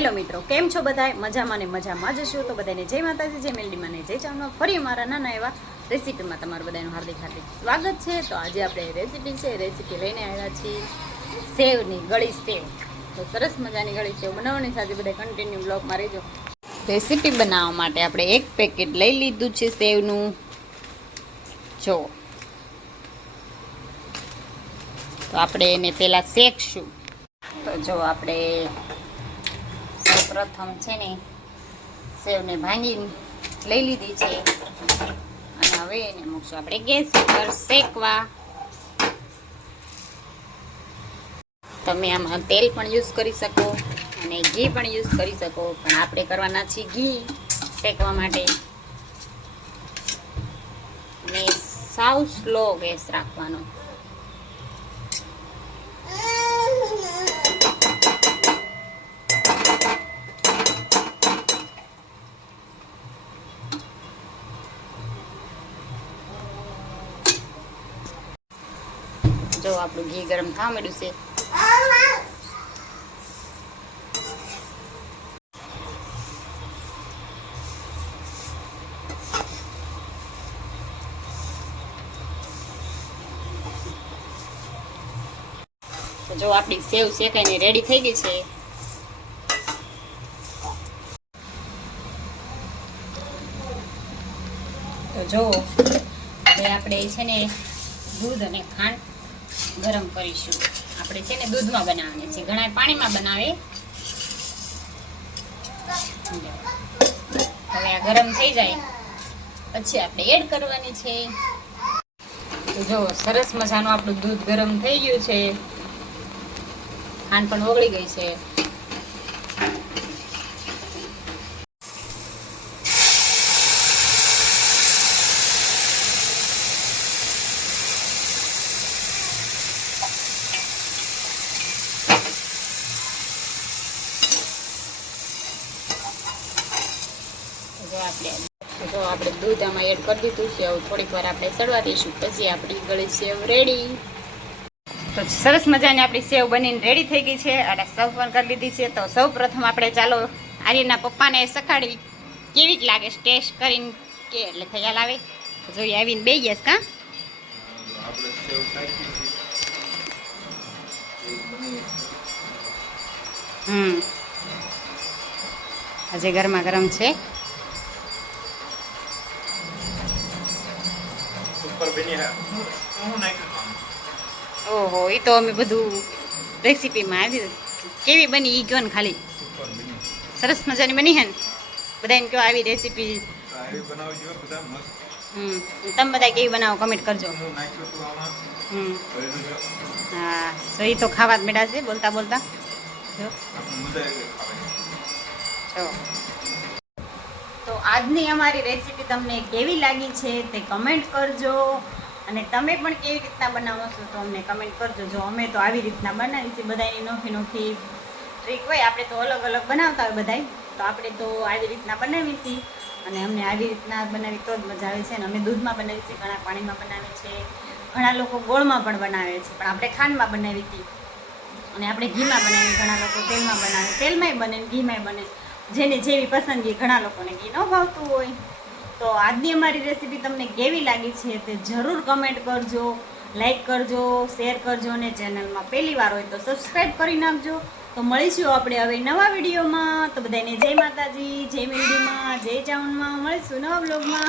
Hello મિત્રો, કેમ છો બધાય? મજામાં ને મજામાં જ છો. તો બધાને જય માતાજી, જય મેલડી મને, જય ચાવમાં ફરી મારા નાના એવા રેસીપીમાં તમારું બધાનું હાર્દિક હાર્દિક સ્વાગત છે. તો આજે આપણે રેસીપી છે, રેસીપી લઈને આવ્યા છીએ સેવની ગળી સેવ. તો સરસ મજાની ગળી સેવ બનાવવાની સાથે બધા કન્ટિન્યુ બ્લોગમાં રહેજો. રેસીપી બનાવવા માટે આપણે એક પેકેટ લઈ લીધું છે સેવનું. જો. તો આપણે એને પહેલાં શેકશું. તો જો આપણે સૌપ્રથમ છે ને, સેવને ભાંગીને લઈ લીધી છે. અને હવે એને મૂકશું આપણે ગેસ ઉપર શેકવા. તમે આમાં તેલ પણ યુઝ કરી શકો અને ઘી પણ યુઝ કરી શકો, પણ આપણે કરવાના છીએ ઘી શેકવા માટે. અને સાવ સ્લો ગેસ રાખવાનો. જો આપણું ઘી ગરમ થવા માંડ્યું છે. જો આપણી સેવ શેકાઈને રેડી થઈ ગઈ છે. તો જો આપણે છે ને દૂધ અને ખાંડ ગરમ કરીશું. આપણે છે ને દૂધમાં બનાવવાની છે ઘણા પાણીમાં બનાવે. હવે આ ગરમ થઈ જાય. પછી આપણે એડ કરવાની છે. તો જો, સરસ મજાનું આપણું દૂધ ગરમ થઈ ગયું છે. ખાંડ પણ ઓગળી ગઈ છે. જો આપણે જો દૂધ આમાં એડ કરી દીધું હવે થોડીક વાર આપણે સડવા દઈશું. પછી આપણી ગળી સેવ રેડી તો સરસ મજાની આપણી સેવ બનીને રેડી થઈ ગઈ છે અને સર્વ પણ કરી દીધી છે. તો સૌ પ્રથમ આપણે ચાલો આર્યના પપ્પાને સખાડી કેવી લાગે ટેસ્ટ કરીને કે એટલે ખ્યાલ આવે? જોઈએ આવીને બે ગયા કાં? સેવ હમ. આજે ગરમા ગરમ છે. ઓહો એ તો અમે બધું રેસીપીમાં આવ્યું કેવી બની એ કહો ને ખાલી? સુપર બની સરસ મજાની બની હે ને? બધાને કહો આવી રેસીપી? સારી બનાવજો બધા મસ્ત હમ તમે બધા કેવી બનાવો કમેન્ટ કરજો. હું નાખ્યું તું આમાં હમ. કરી દેજો હા તો એ તો ખાવા જ મેળા છે બોલતા બોલતા. જો. આજની અમારી રેસીપી તમને કેવી લાગી છે તે કમેન્ટ કરજો. અને તમે પણ કેવી રીતના બનાવો છો તો અમને કમેન્ટ કરજો. જો અમે તો આવી રીતના બનાવી છે બધાની નોખી નોખી ટ્રીક હોય, આપણે તો અલગ અલગ બનાવતા હોય બધાય. તો આપણે તો આવી રીતના બનાવી છીએ અને અમને આવી રીતના બનાવી તો જ મજા આવે છે. અને અમે દૂધમાં બનાવી છીએ ઘણા પાણીમાં બનાવે છે. ઘણા લોકો ગોળમાં પણ બનાવે છે. પણ આપણે ખાંડમાં બનાવી હતી. અને આપણે ઘીમાં બનાવીએ ઘણા લોકો તેલમાં બનાવે. તેલમાંય બને ઘીમાંય બને. જેની જેવી પસંદગી ઘણા લોકોને ઘી ન ભાવતું હોય. તો આજની અમારી રેસીપી તમને કેવી લાગી છે તે જરૂર કમેન્ટ કરજો લાઈક કરજો શેર કરજો અને ચેનલમાં પહેલી વાર હોય તો સબસ્ક્રાઈબ કરી નાખજો. તો મળીશું આપણે હવે નવા વિડીયોમાં. તો બધાને જય માતાજી, જય મેલડીમાં જય ચાઉનમાં. મળીશું નવા બ્લોગમાં